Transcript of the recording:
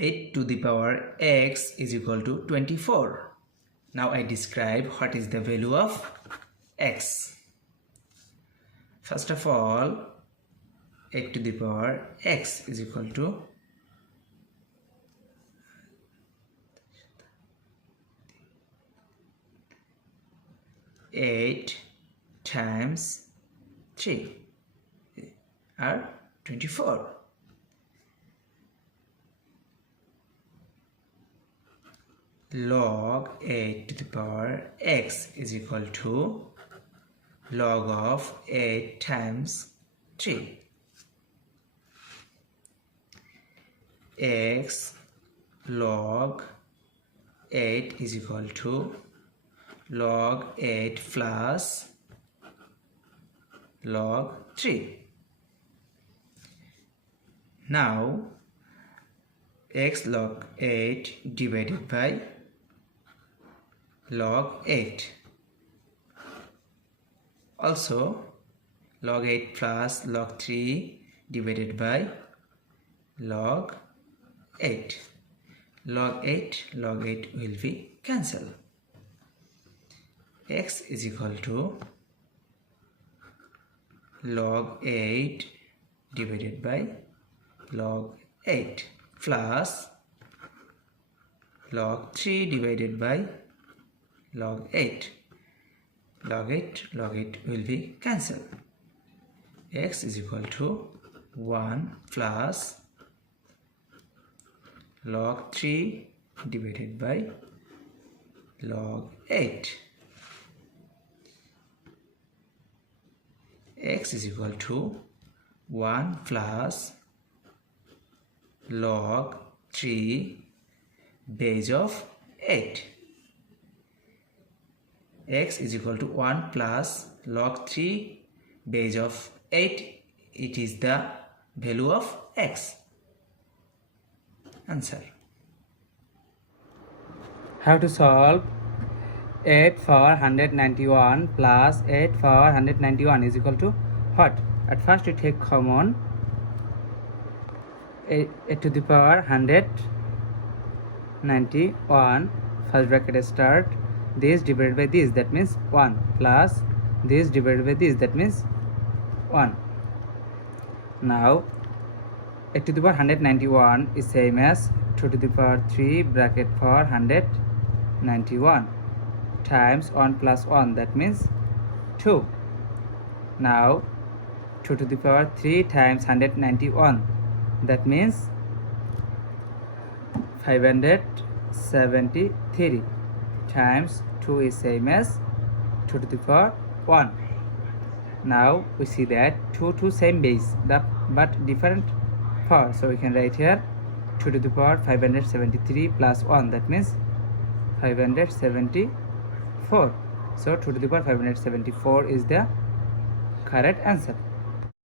8 to the power x is equal to 24. Now I describe what is the value of x. First of all, 8 to the power x is equal to 8 times 3 are 24. Log 8 to the power x is equal to log of 8 times 3. X log 8 is equal to log 8 plus log 3. Now x log 8 divided by log 8. Also log 8 plus log 3 divided by log 8. Log 8 will be cancelled. X is equal to log 8 divided by log 8 plus log 3 divided by log 8. Log 8 will be cancelled. X is equal to 1 plus log 3 divided by log 8. X is equal to 1 plus log 3 base of 8. X is equal to 1 plus log 3 base of 8. It is the value of x. Answer. How to solve 8 for 191 plus 8 for 191 is equal to what? At first we take common 8 to the power 191, first bracket start, this divided by this, that means 1, plus this divided by this, that means 1. Now 8 to the power 191 is same as 2 to the power 3 bracket for 191 times 1 plus 1, that means 2. Now 2 to the power 3 times 191, that means 573 times 2 is same as 2 to the power 1. Now we see that 2 same base but different power, so we can write here 2 to the power 573 plus 1, that means 574. So 2 to the power 574 is the correct answer.